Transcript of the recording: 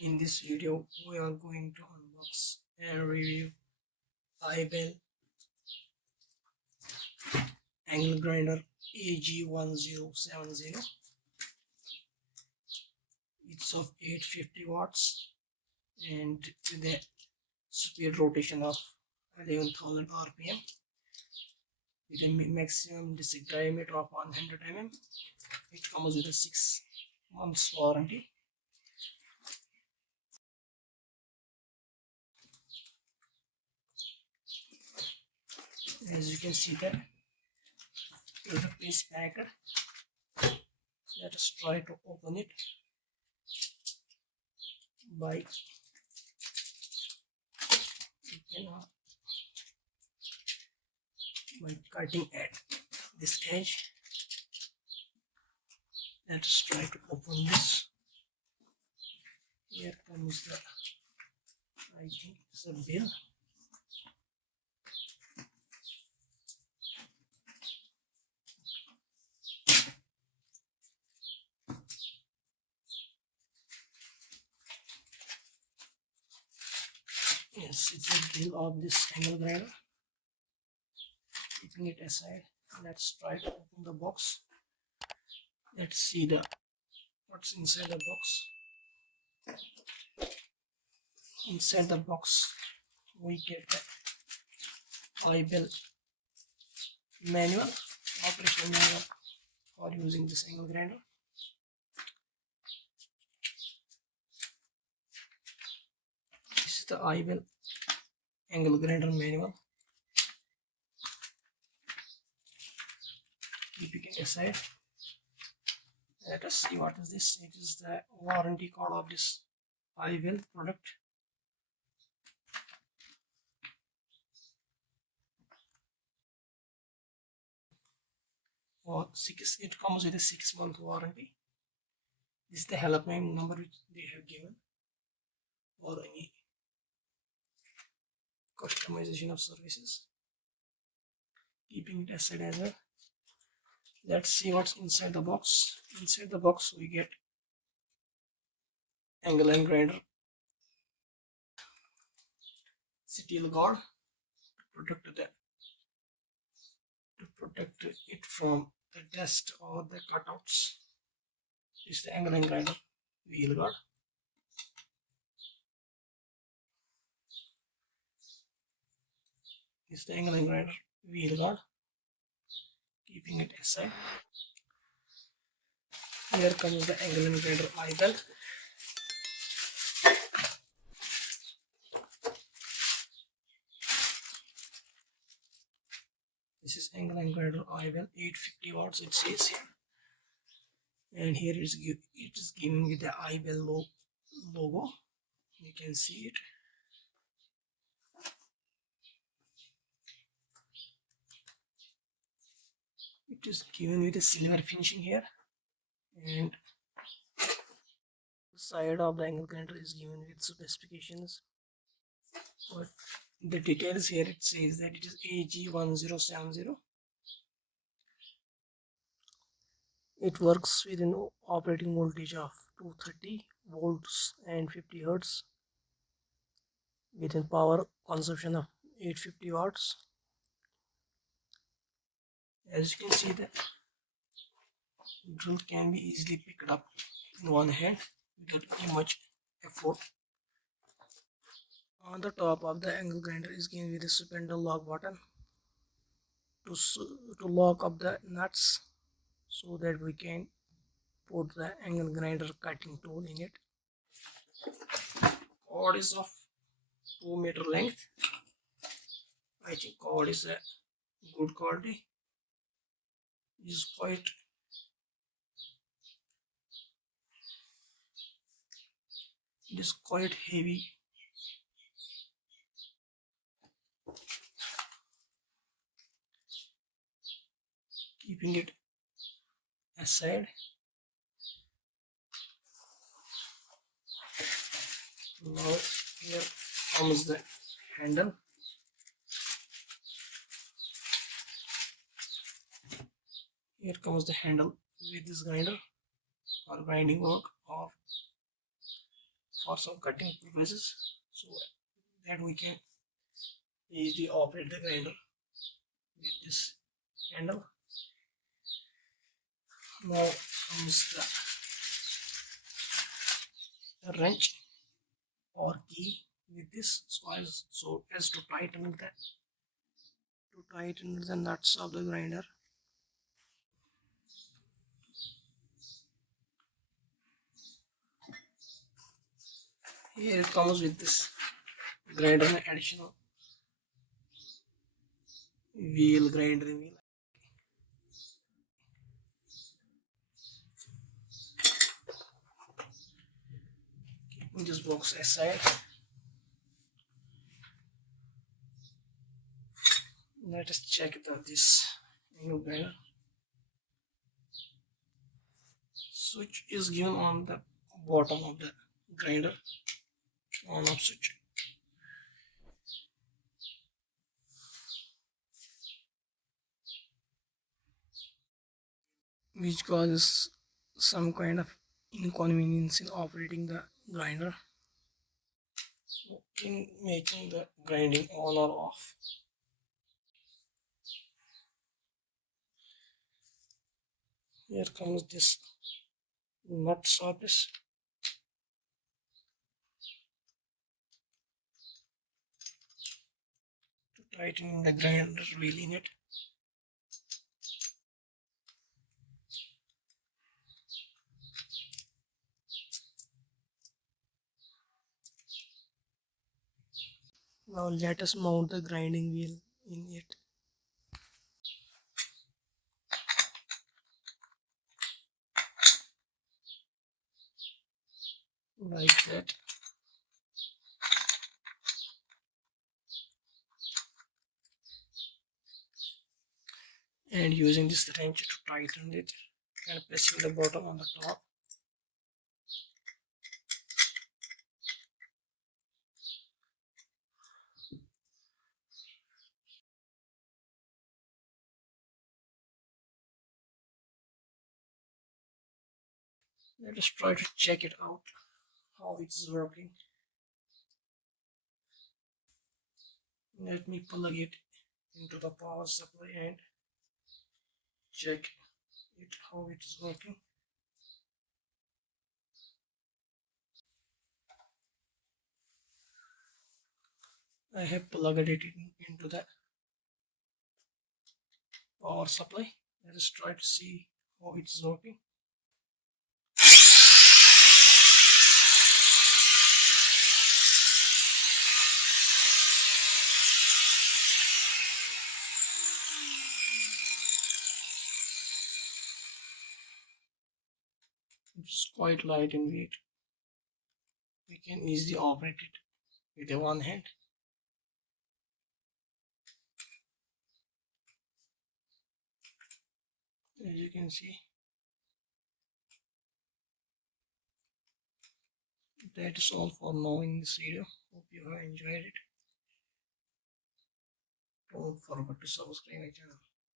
In this video, we are going to unbox and review iBell angle grinder AG1070. It's of 850 watts and with a speed rotation of 11,000 RPM with a maximum disk diameter of 100 mm. It comes with a 6 months warranty. As you can see, the product is packed. Let us try to open it by cutting at this edge. Let us try to open this. Here comes the, I think it's a bill. Yes, it's a bill of this angle grinder. Keeping it aside, let's try to open the box. Let's see what's inside the box. Inside the box, we get the iBell manual, operational manual for using this angle grinder. This is the iBell angle grinder manual. Keeping it aside, let us see what is this. It is the warranty code of this iBell product. It comes with a 6-month warranty. This is the helpline number which they have given for any customization of services. Keeping it aside as well, let's see what's inside the box. Inside the box, we get angle and grinder steel guard to protect it from the dust or the cutouts. This is the angle and grinder wheel guard. This is the angle and grinder wheel guard. Keeping it aside, here comes the angle and grinder iBell. This is angle and grinder iBell 850 watts, it says here, and here it is given with the iBell logo. You can see it. It is given with a silver finishing here, and the side of the angle grinder is given with specifications. But the details here, it says that it is AG1070. It works with an operating voltage of 230 volts and 50 hertz with a power consumption of 850 watts. As you can see, the drill can be easily picked up in one hand without much effort. On the top of the angle grinder is given with a spindle lock button to lock up the nuts so that we can put the angle grinder cutting tool in it. Cord is of 2 meter length. I think cord is a good quality. It is quite heavy. Keeping it aside, now here comes the handle. Here comes the handle with this grinder for grinding work or for some cutting purposes, so that we can easily operate the grinder with this handle. Now comes the wrench or key with this, so as to tighten the nuts of the grinder. Here it comes with this grinder additional grinding wheel. Keeping this box aside, let us check this new grinder. Switch is given on the bottom of the grinder, on off switch. Which causes some kind of inconvenience in operating the grinder, in making the grinding on or off. Here comes this nut surface. To tighten the grinder wheel in it. Now let us mount the grinding wheel in it. Like that. And using this wrench to tighten it and pressing the bottom on the top. Let us try to check it out, how it's working. Let me plug it into the power supply and check it how it is working. I have plugged it into the power supply. Let us try to see how it is working. It's quite light in weight. We can easily operate it with a one hand. As you can see, that is all for now in this video. Hope you have enjoyed it. Don't forget to subscribe my channel.